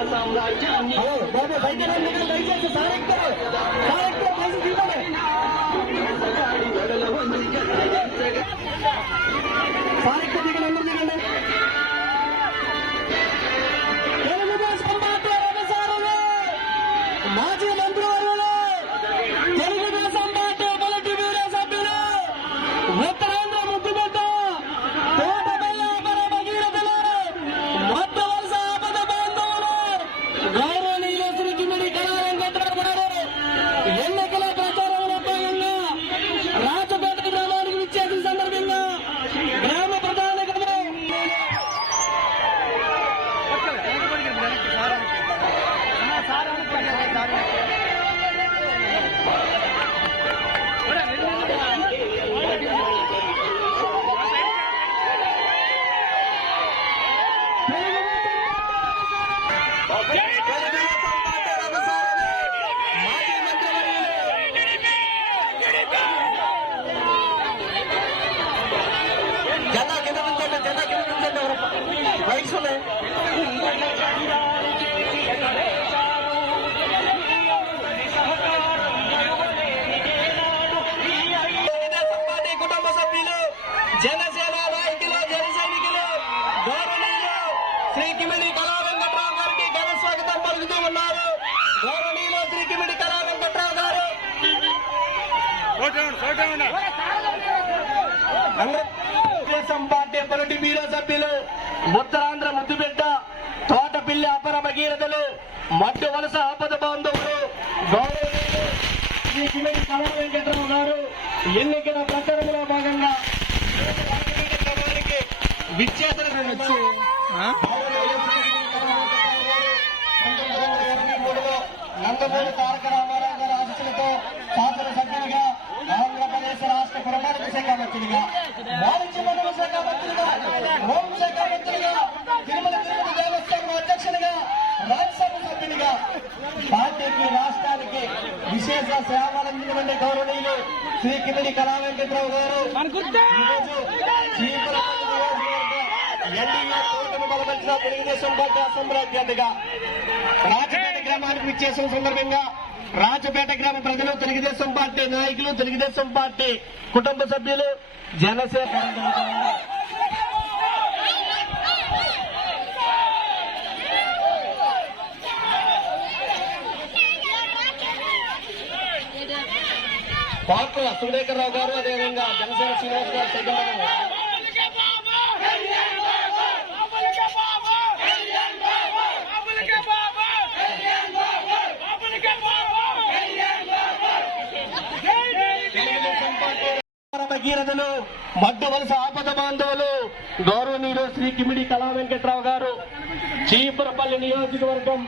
Hello బాబు బయట రండి ఇక్కడ దయచేసి సార్ ఎక్కుతారు సార్ ఎక్కుతారు పైసలు తీసుకోండి శ్రీ కిమిడి కళా వెంకట్రావు గారికి ఘన స్వాగతం పలుకుతూ ఉన్నారు. గౌరవనీయులు శ్రీ కిమిడి కళా వెంకట్రావు గారు తెలుగుదేశం పార్టీ పొలిటి బ్యూరో సభ్యులు ఉత్తరాంధ్ర ముద్దుబిడ్డ తోటపిల్లి అపర భగీరథులు మధ్య వలస ఆపద బాంధవులు గౌరవనీయులు శ్రీ కిమిడి కళా వెంకట్రావు గారు ఎన్నికల ప్రచారంలో భాగంగా విచ్చేతన నందమూరి తారక రామారావు గారి ఆశీస్సులతో శాసనసభ్యులుగా ఆంధ్రప్రదేశ్ రాష్ట్ర పురపాలక శాఖ మంత్రిగా వాణిజ్య మండల శాఖ మంత్రిగా హోంశాఖ మంత్రిగా తిరుమల తిరుపతి దేవస్థానం అధ్యక్షునిగా రాజ్యసభ సభ్యునిగా పార్టీకి రాష్ట్రానికి విశేష సేవలందించిన గౌరవనీయులు శ్రీ కిమిడి కళా వెంకట్రావు గారు. ఎన్డీఏ బలపరిచిన తెలుగుదేశం పార్టీ అసెంబ్లీ అభ్యర్థిగా రాజపేట గ్రామానికి విచ్చేసిన సందర్భంగా రాజపేట గ్రామ ప్రజలు తెలుగుదేశం పార్టీ నాయకులు తెలుగుదేశం పార్టీ కుటుంబ సభ్యులు జనసేన పార్కుల సురేఖర్ రావు గారు అదేవిధంగా జనసేన శ్రీనివాస్ గారు సిద్ధంగా భగీరథులు మడ్డు వలస ఆపద బాంధవులు గౌరవనీయులు శ్రీ కిమిడి కళా వెంకట్రావు గారు చీపురపల్లి నియోజకవర్గం